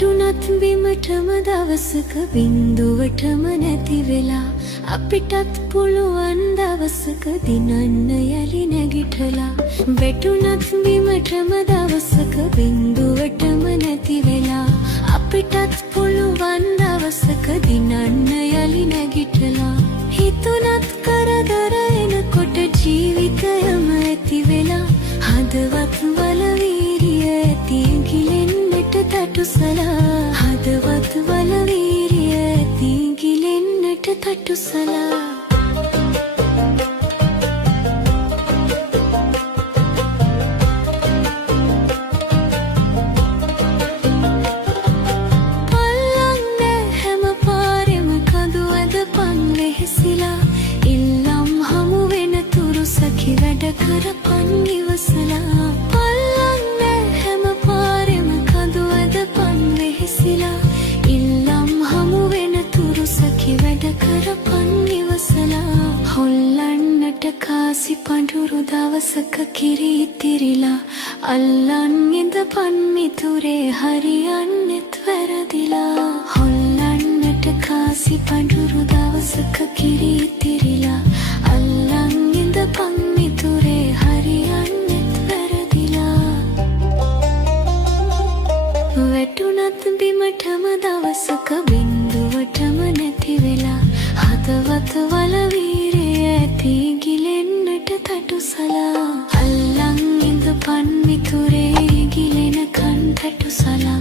වැටුණත් බිමටම දවසක බිඳුවටම නැති වෙලා අපිටත් පුළුවන් දවසක දිනන්න යලි නැගිටලා වැටුණත් බිමටම දවසක බිඳුවටම නැති වෙලා අපිටත් පුළුවන් දවසක දිනන්න යලි නැගිටලා හිතුණත් කරදර එනකොට ජීවිතයම ඇති වෙලා හදවත් වල වීරිය ඇති ගිලෙන්නට තටුසලා හදවත් වල වීරිය ඇති ගිලෙන්නට තටුසලා කරපන් ඉවසලා පල්ලන්න හැම පාරෙම කඳු ඇදපන් වෙහෙසිලා ඉල්ලම් හමු වෙන තුරු සැකි වැඩ කරපන් ඉවසලා හොල්ලන්නට කාසි පඳුරු දවසක කිරි ඉතිරිලා අල්ලන් ඉඳපන් මිතුරේ හරියන්නෙත් වැරදිලා හොල්ලන්නට කාසි පඳුරු දවසක කිරි ඉතිරිලා අල්ලන් ඉඳපන් මිතුරේ හරියන්නෙත් වැරදිලා වැටුණත් බිමටම දවසක බිඳුවටම නැති වෙලා හදවත වල වීරිය ඇති ගිලෙන්නට තටුසලා අල්ලන් ඉඳපන් මිතුරේ ගිලෙනකන් තටුසලා